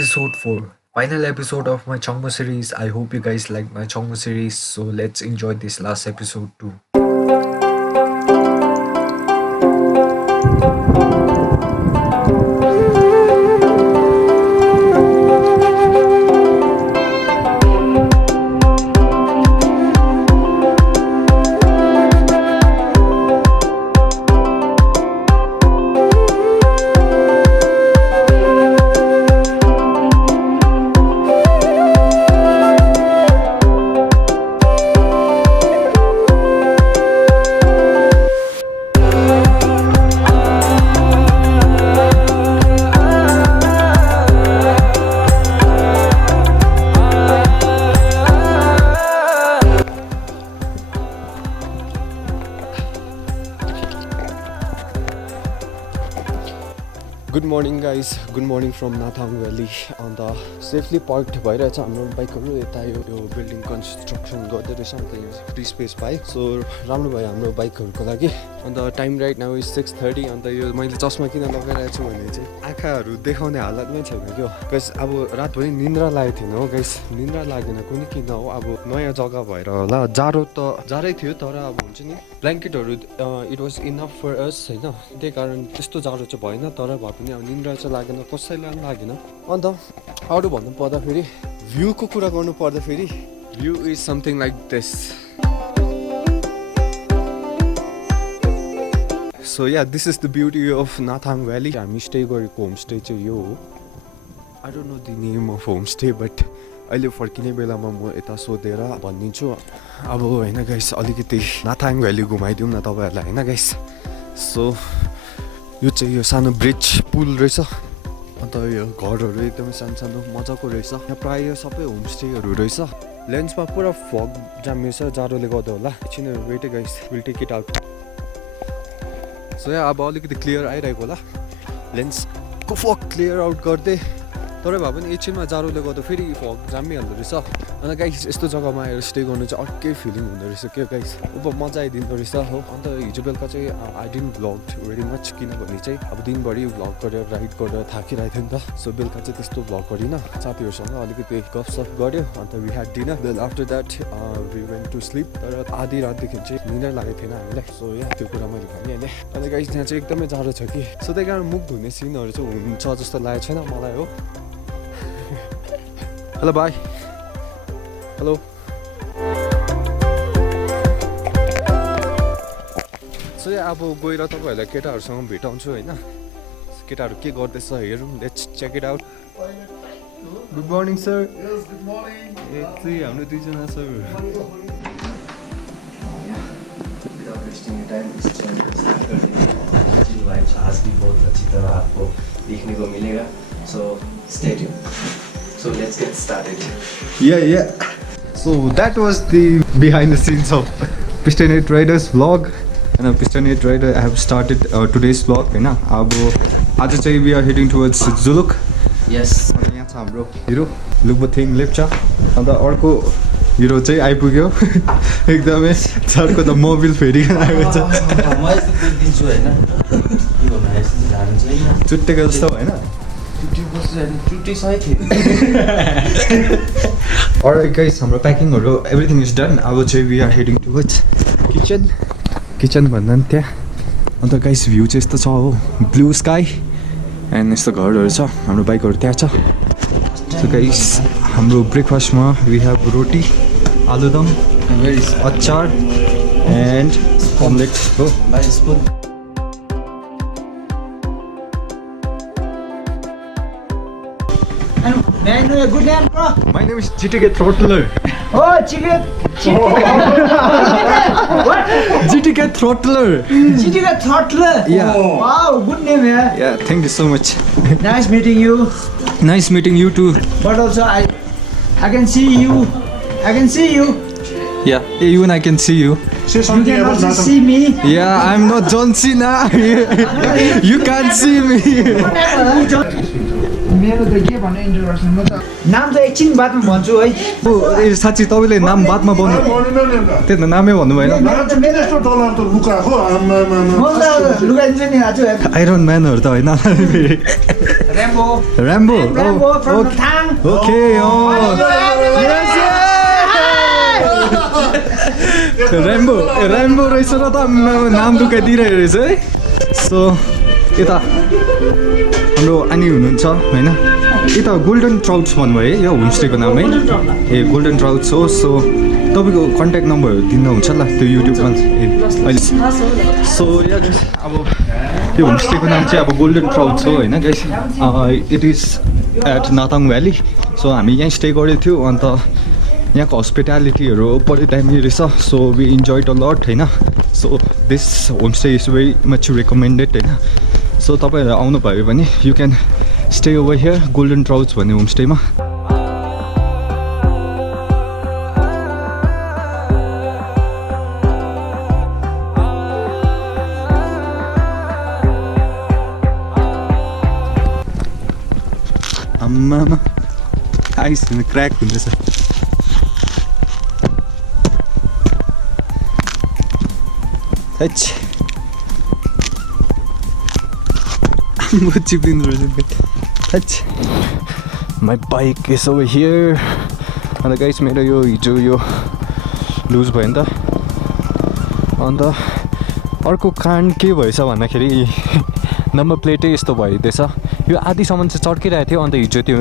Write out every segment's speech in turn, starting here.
episode 4, final episode of my Tsongmo series. I hope you guys like my Tsongmo series, so let's enjoy this last episode too. Good morning guys, good morning from Nathang Valley. On the safely parked भइरहेछ हाम्रो बाइकहरु यता यो building construction गर्दै रहेछ अन्त यो free space पाए so राम्रो भयो हाम्रो बाइकहरुको लागि अन्त टाइम राइट नाउ इज 6:30 अन्त यो मैले चस्मा किन लगाइरहेको छु भने चाहिँ आँखाहरु देखाउने हालतमै छैन के हो गाइस अब रातभरि निन्द्रा लागेको थिएन हो गाइस निन्द्रा लागेन कुनै किन हो अब नयाँ जग्गा भएर होला जाडो त जाडै थियो तर अब हुन्छ नि ब्ल्याङ्केटहरु इट वाज इनफ फर अस हैन त्यही कारण त्यस्तो जाडो चाहिँ भएन तर भए पनि अब निन्द्रा चाहिँ लागेन कसैलाई पनि लागेन अन्त अरु भन्नु पर्दा फेरि भ्यूको कुरा गर्नु पर्दा फेरि view is something like this so yeah this is the beauty of Nathang valley हामी स्टे गरेको होमस्टे चाहिँ यो हो I don't know the name of homestay but अहिले फर्किने बेलामा म यता सोधेर भनिदिन्छु अब हैन गाइस अलिकति नाथाङ भ्याली घुमाइदिउँ न तपाईहरुलाई हैन गाइस सो यो चाहिँ यो सानो ब्रिज पुल रहेछ अन्त यो घरहरू एकदमै सानो सानो मजाको रहेछ यहाँ प्रायः सबै होमस्टेहरू रहेछ लेन्समा पुरा फग जामेछ जाडोले गर्दा होला एकछिन wait guys will take it out so यहाँ अब अलिकति क्लियर आइरहेको होला लेन्सको फग क्लियर आउट गर्दै तर भए पनि एकछिनमा जाडोले गर्दा फेरि फग जामिहाल्दो रहेछ अन्त गाइस यस्तो जग्गामा आएर स्टे गर्नु चाहिँ अर्कै फिलिङ हुँदो रहेछ क्या गाइस अब मजा आइदिँदो रहेछ हो अन्त हिजो बेलुका चाहिँ I didn't vlog very much किनभने चाहिँ अब दिनभरि भ्लग गरेर राइड गरेर थाकिरहेको थियो नि त सो बेलुका चाहिँ त्यस्तो भ्लग गरिनँ साथीहरूसँग अलिकति गफसफ गऱ्यो अन्त we had dinner then after that we went to sleep तर आधी रातदेखि चाहिँ निन्द्रा लागेको थिएन हामीलाई सो या त्यो कुरा मैले भनिहालेँ अन्त गाइस यहाँ चाहिँ एकदमै जाडो छ कि सो त्यही कारण मुख धुने सिनहरू चाहिँ हुन्छ जस्तो लागेको छैन मलाई हो हेलो बाई हेलो सो अब गएर तपाईँहरूलाई केटाहरूसँग भेटाउँछु होइन केटाहरू के गर्दैछ हेरौँ let's check it out good morning sir ए चाहिँ हाम्रो दुईजना सर आज भी बहुत अच्छी तरह आपको देखने को मिलेगा so stay tuned so let's get started yeah so that was the behind the scenes of Pistonheadrider's vlog and Pistonheadrider I have started today's vlog हैन अब आज चाहिँ we are heading towards Zuluk yes यहाँ छ हाम्रो hero लुकबथिङ Lepcha अन्त अर्को hero चाहिँ आइपुग्यो एकदमै अर्को त मोबिल फेरिकन आएको छ म यस्तो दिन्छु हैन के भन्नु यस्तो जानु छैन चुट्टेको जस्तो हैन चुट्टी सही थियो अलराइट गाइस हाम्रो प्याकिङहरु एभ्रिथिङ इज डन अब चाहिँ we are heading towards kitchen भन्दा नि त्यहाँ अन्त गाइस भ्यू चाहिँ यस्तो छ हो ब्लू स्काई एन्ड यस्तो घरहरू छ हाम्रो बाइकहरु त्यहाँ छ सो गाइस हाम्रो ब्रेकफास्टमा we have roti aloo dum achar and omelette हो by spoon May I know your good name, bro? My name is GTK Throttler. Oh, Chicken. What? GTK Throttler. Chicken Throttler. Yeah. Oh, wow, good name, yeah. Yeah, thank you so much. Nice meeting you. Nice meeting you too. But also, I can see you. I can see you. Yeah, even I can see you. You can also see me. Yeah, I'm not John Cena. You can't see me. मेरो त के भन्ने introduction म त नाम त एकछिन बादमा भन्छु है ए साच्चै तपाईले नाम बादमा भन्नु त्यही त नामै भन्नु भएन म त लुगाइदिन्छु नि आज आइरन म्यानहरु त हैन Rambo. Rambo. Rambo Oh, from okay. Nathang. Okay. Oh. Yes, yes. Rambo रहेछ र त नाम लुकाइदिइरहेको रहेछ है. So यता हाम्रो अनि हुनुहुन्छ हैन. यता गोल्डन ट्राउट्स भन्नुभयो है यो होमस्टेको नाम है. ए गोल्डन ट्राउट्स हो. सो तपाईँको कन्ट्याक्ट नम्बरहरू दिँदा हुन्छ ल त्यो युट्युबमा अहिले. सो या गाइस अब यो होमस्टेको नाम चाहिँ अब गोल्डन ट्राउट्स हो होइन guys. It is at Nathang valley. So हामी यहीँ स्टे गरेको थियो अन्त यहाँको हस्पिटालिटीहरू बढी दामी रहेछ. So we enjoyed a lot होइन. So this homestay is very much recommended होइन. सो तपाईँहरू आउनुभयो भने you can stay over here golden trouts भन्ने होमस्टेमा. आम्मामा आइस क्र्याक हुँदैछ. My bike is over here. अन्त गाइस मेरो यो हिजो यो लुज भयो नि त. अन्त अर्को काण्ड के भएछ भन्दाखेरि नम्बर प्लेटै यस्तो भइदिएछ. यो आधीसम्म चाहिँ चर्किरहेको थियो. अन्त हिजो त्यो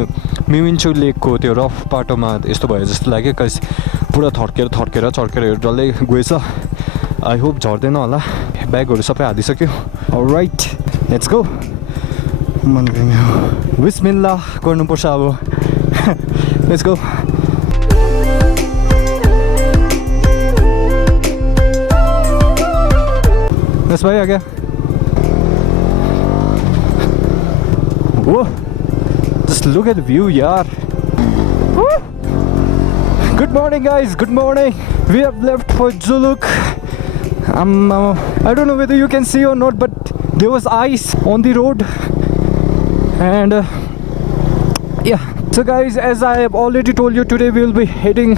मिमिन्चु लेकको त्यो रफ बाटोमा यस्तो भयो जस्तो लाग्यो. कस पुरा थर्केर चर्केर डल्लै गएछ. आई होप झर्दैन होला. ब्यागहरू सबै हालिसक्यो. Alright let's go. बिस्मिल्लाह गर्नुपर्छ अब. Let's go. बस भाइ आ गया. Whoa, just look at the view, yaar. Good morning, guys. Good morning. We have left for Zuluk. I don't know whether you can see or not, but there was ice on the road, and yeah. So, guys, as I have already told you, today we will be heading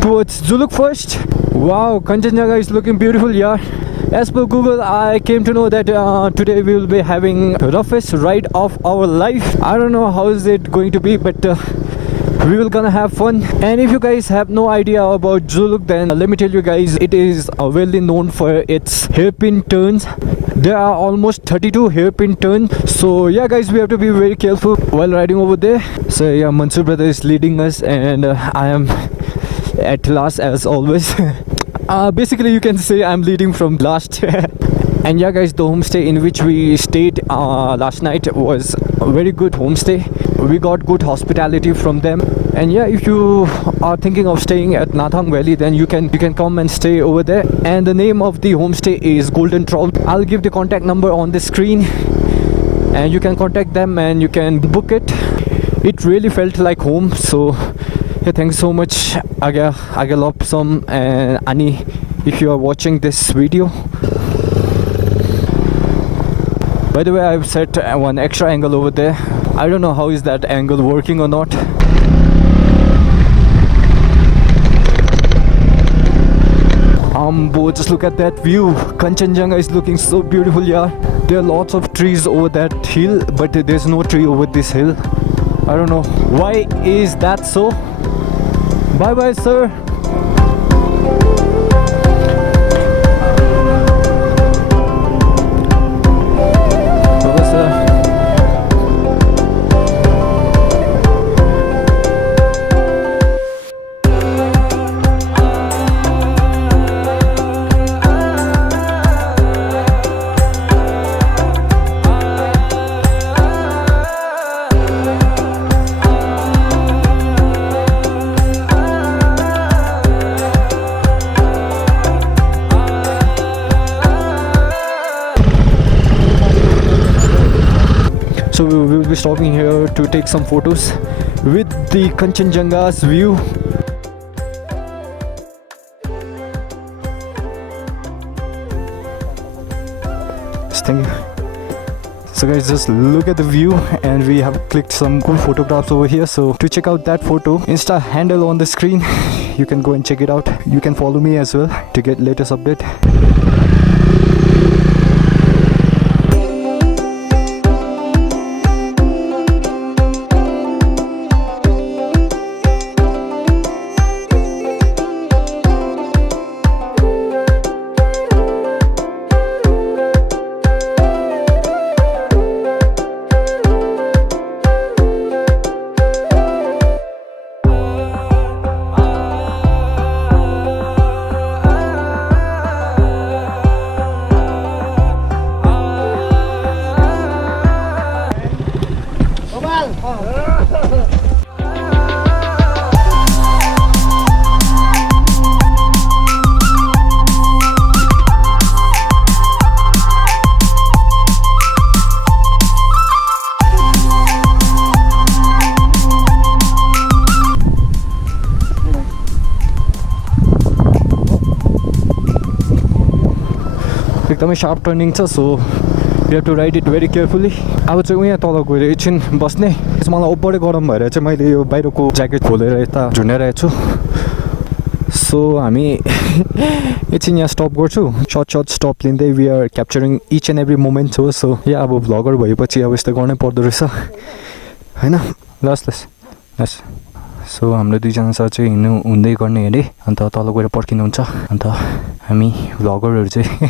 towards Zuluk first. Wow, Kanchenjunga is looking beautiful, yaar. As per Google, I came to know that today we will be having the roughest ride of our life. I don't know how is it going to be, but we will gonna have fun. And if you guys have no idea about Zuluk, then let me tell you guys, it is well known for its hairpin turns. There are almost 32 hairpin turns. So yeah, guys, we have to be very careful while riding over there. So yeah, Mansur brother is leading us, and I am at last as always. Basically you can say I'm leading from last. And yeah guys, the homestay in which we stayed last night was a very good homestay. We got good hospitality from them. And yeah, if you are thinking of staying at Nathang Valley, then you can come and stay over there. And the name of the homestay is Golden Trout. I'll give the contact number on the screen, and you can contact them and you can book it. It really felt like home. So yeah, thanks so much Aga Lopsom and Ani, if you are watching this video. By the way, I've set one extra angle over there. I don't know how is that angle working or not. Just look at that view. Kanchenjunga is looking so beautiful, yeah. There are lots of trees over that hill, but there's no tree over this hill. I don't know why is that so. Bye bye, sir. Bye, sir. So we will be stopping here to take some photos with the Kanchenjunga's view. Thank you. So guys, just look at the view, and we have clicked some cool photographs over here. So to check out that photo, Insta handle on the screen, you can go and check it out. You can follow me as well to get latest update. एकदमै sharp turning छ so you have to ride it very carefully अब चाहिँ उहाँ तल गएर एकछिन बस्ने मलाई ओपरै गरम भएर चाहिँ मैले यो बाहिरको ज्याकेट खोलेर यता झुन्डाइरहेको छु सो हामी एकछिन यहाँ स्टप गर्छु सर्ट स्टप लिँदै we are capturing each and every moment हो सो या अब भ्लगर भएपछि अब यस्तो गर्नै पर्दो रहेछ होइन लस सो हाम्रो दुईजना सर चाहिँ हिँड्नु हुँदै गर्ने अरे अन्त तल गएर पर्खिनुहुन्छ अन्त हामी भ्लगरहरू चाहिँ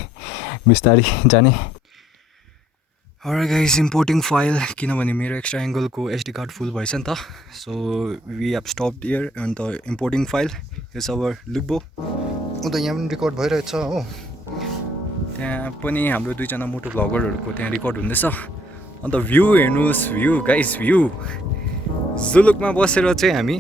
बिस्तारै जाने Alright guys, importing file किनभने मेरो एक्स्ट्रा एङ्गलको SD कार्ड फुल भएछ नि त so we have stopped here अन्त इम्पोर्टिङ फाइल इज अवर लुकबो उता यहाँ पनि रेकर्ड भइरहेछ हो त्यहाँ पनि हाम्रो दुईजना मोटो भ्लगरहरूको त्यहाँ रेकर्ड हुँदैछ अन्त भ्यू हेर्नुहोस् भ्यू गाइस भ्यू जुलुकमा बसेर चाहिँ हामी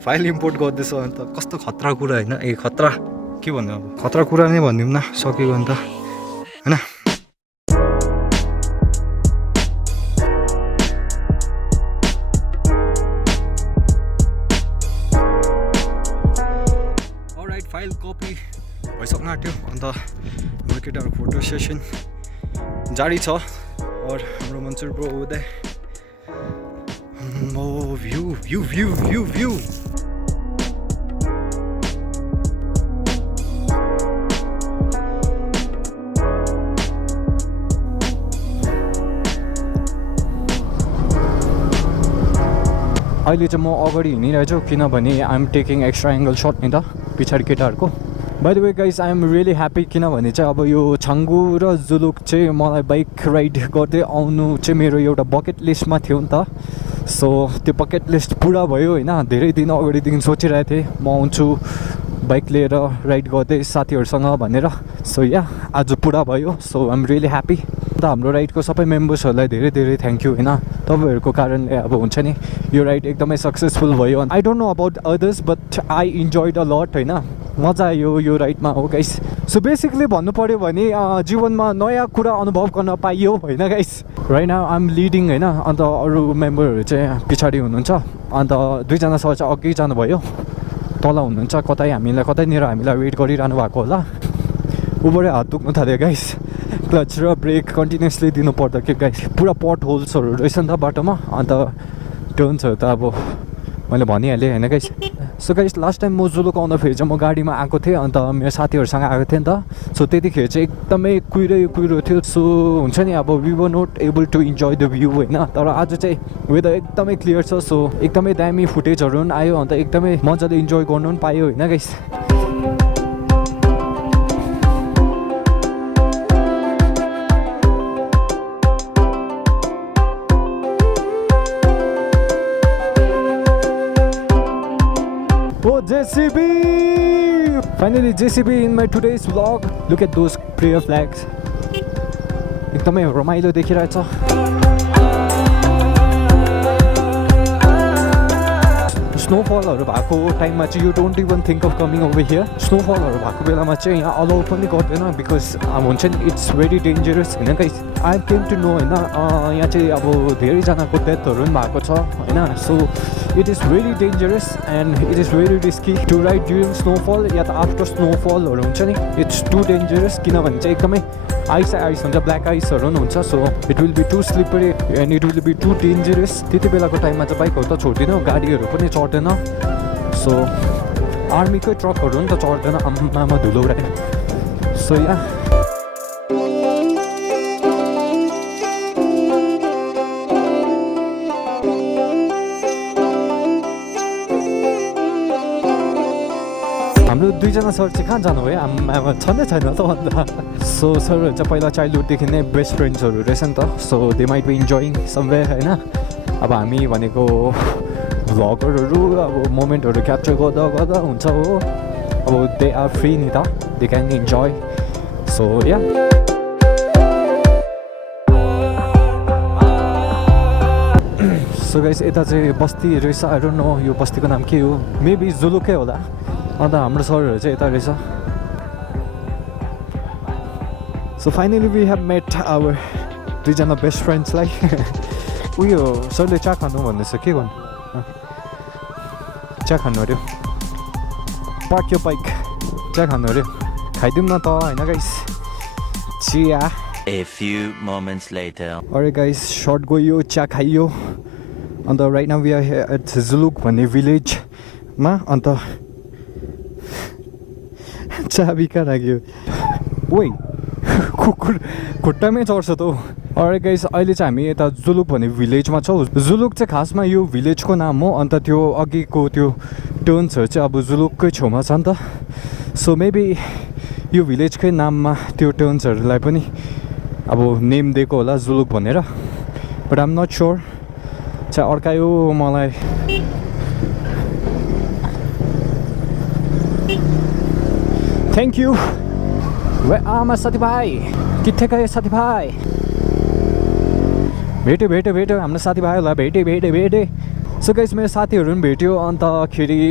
फाइल इम्पोर्ट गर्दैछ अन्त कस्तो खतरा कुरा होइन ए खतरा के भन्नु अब खतरा कुरा नै भनिदिउँ न सक्यो अन्त होइन फाइल कपी भइसक्न आँट्यो अन्त हाम्रो केटाहरूको फोटो सेसन जारी छ और हाम्रो Mansur bro Uday view view view view view अहिले चाहिँ म अगाडि हिँडिरहेको छु किनभने I am taking extra angle shot नि त पछाडि केटाहरूको by the way guys I am really happy किनभने चाहिँ अब यो छाङ्गु र जुलुक चाहिँ मलाई बाइक राइड गर्दै आउनु चाहिँ मेरो एउटा बकेट लिस्टमा थियो नि त सो त्यो बकेट लिस्ट पुरा भयो होइन धेरै दिन अगाडिदेखि सोचिरहेको थिएँ म आउँछु बाइक लिएर राइड गर्दै साथीहरूसँग भनेर सो या आज पुरा भयो so I am really happy अन्त हाम्रो राइडको सबै मेम्बर्सहरूलाई धेरै धेरै थ्याङ्क यू होइन तपाईँहरूको कारणले अब हुन्छ नि यो राइड एकदमै सक्सेसफुल भयो I don't know about others but I enjoyed a lot होइन मजा आयो यो राइडमा हो गाइस सो बेसिकली भन्नु पऱ्यो भने जीवनमा नयाँ कुरा अनुभव गर्न पाइयो होइन guys right now I am leading होइन अन्त अरू मेम्बरहरू चाहिँ पछाडि हुनुहुन्छ अन्त दुईजना सर चाहिँ अघि जानुभयो तल हुनुहुन्छ कतैनिर हामीलाई वेट गरिरहनु भएको होला उबारै हात दुख्नु थाल्यो गाइस क्लच र ब्रेक कन्टिन्युसली दिनु पर्दा के गाइस पुरा पट होल्सहरू रहेछ नि त बाटोमा अन्त टर्न्सहरू त अब मैले भनिहालेँ होइन guys so guys last time म जुलुक आउँदाखेरि चाहिँ म गाडीमा आएको थिएँ अन्त मेरो साथीहरूसँग आएको थिएँ नि त सो त्यतिखेर चाहिँ एकदमै कुहिरो थियो सो हुन्छ नि अब we were not able to enjoy the view होइन तर आज चाहिँ वेदर एकदमै क्लियर छ सो एकदमै दामी फुटेजहरू पनि आयो अन्त एकदमै मजाले इन्जोय गर्नु पनि पायो होइन guys JCB! Finally JCB in my today's vlog. Look at those prayer flags. एकदमै रमाइलो देखिरहेछ स्नोफलहरू भएको टाइममा चाहिँ you don't even think of coming over here स्नोफलहरू भएको बेलामा चाहिँ यहाँ अलाउ पनि गर्दैन बिकज अब हुन्छ नि इट्स भेरी डेन्जरस होइन guys I came to know होइन यहाँ चाहिँ अब धेरैजनाको डेथहरू पनि भएको छ होइन so it is very dangerous and it is very risky to ride during snowfall या त आफ्टर स्नोफलहरू हुन्छ नि इट्स टु डेन्जरस किनभने चाहिँ एकदमै आइस हुन्छ ब्ल्याक आइसहरू पनि हुन्छ so it will be too slippery and it will be too dangerous त्यति बेलाको टाइममा चाहिँ बाइकहरू त छोड्दिनँ गाडीहरू पनि चढ्दैन सो आर्मीकै ट्रकहरू पनि त चढ्दैन आमामा धुलो उडायो सो या हाम्रो दुईजना सर चाहिँ कहाँ जानुभयो आमा छँदै छैन त अन्त सो सरहरू चाहिँ पहिला चाइल्डहुडदेखि नै बेस्ट फ्रेन्ड्सहरू रहेछ नि त so they might be enjoying somewhere होइन अब हामी भनेको भ्लगरहरू अब मोमेन्टहरू क्याप्चर गर्दा गर्दा हुन्छ हो अब दे आर फ्री नि त they can enjoy so yeah so guys यता चाहिँ बस्ती रहेछ आई डोन्ट नो यो बस्तीको नाम के हो मेबी जुलुकै होला अन्त हाम्रो सरहरू चाहिँ यता रहेछ so finally we have met our दुईजना बेस्ट फ्रेन्ड्सलाई उयो सरले चिया खानु भन्दैछ के गर्नु चिया खानु अरे पार्क यो बाइक चिया खानु अरे खाइदिउँ न त होइन गाइस चिया A few moments later. Alright guys, short गयो चिया खाइयो अन्त right now we are here at Zuluk भन्ने village मा अन्त चाबी कहाँ राख्यो ओइ कुकुर खुट्टामै चढ्छ त Alright guys, अहिले चाहिँ हामी यता जुलुक भन्ने भिलेजमा छौँ जुलुक चाहिँ खासमा यो भिलेजको नाम हो अन्त त्यो अघिको त्यो टर्न्सहरू चाहिँ अब जुलुककै छेउमा छ नि त सो मेबी यो भिलेजकै नाममा त्यो टर्न्सहरूलाई पनि अब नेम दिएको होला जुलुक भनेर बट आइम नट स्योर चाहिँ अर्कायो मलाई थ्याङ्क यू आमा साथीभाइ किथे गए साथीभाइ भेट्यो हाम्रो साथीभाइहरूलाई भेटेँ सो गाइस मेरो साथीहरू पनि भेट्यो अन्तखेरि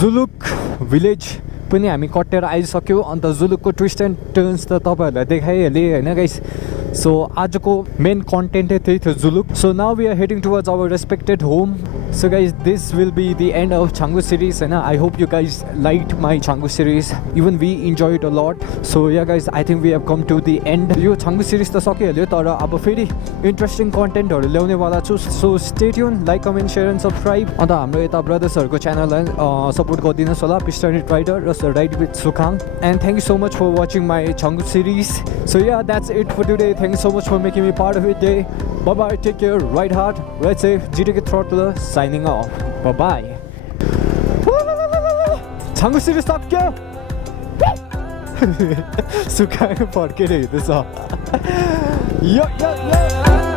जुलुक भिलेज पनि हामी कटेर आइसक्यो अन्त जुलुकको ट्विस्ट एन्ड टर्न्स त तपाईँहरूलाई देखाइहालेँ होइन गाइस सो आजको मेन कन्टेन्टै त्यही थियो Zuluk so now we are heading towards our respected home so guys this will be the end of Changu series होइन I hope you guys like my Changu series even we enjoy it a lot so yeah guys I think we have come to the end यो Changu series त सकिहाल्यो तर अब फेरि interesting कन्टेन्टहरू ल्याउनेवाला छु so stay tune like comment share and subscribe अन्त हाम्रो यता ब्रदर्सहरूको च्यानललाई सपोर्ट गरिदिनुहोस् होला Pistonheadrider र RidewithSukhang and thank you so much for watching my Tsongmo series so yeah that's it for today thank you so much for making me part of it day bye bye take care ride hard ride safe GTK Throttler signing off bye bye Tsongmo series सक्यो सुखाङ फर्केर हिँड्दैछ यो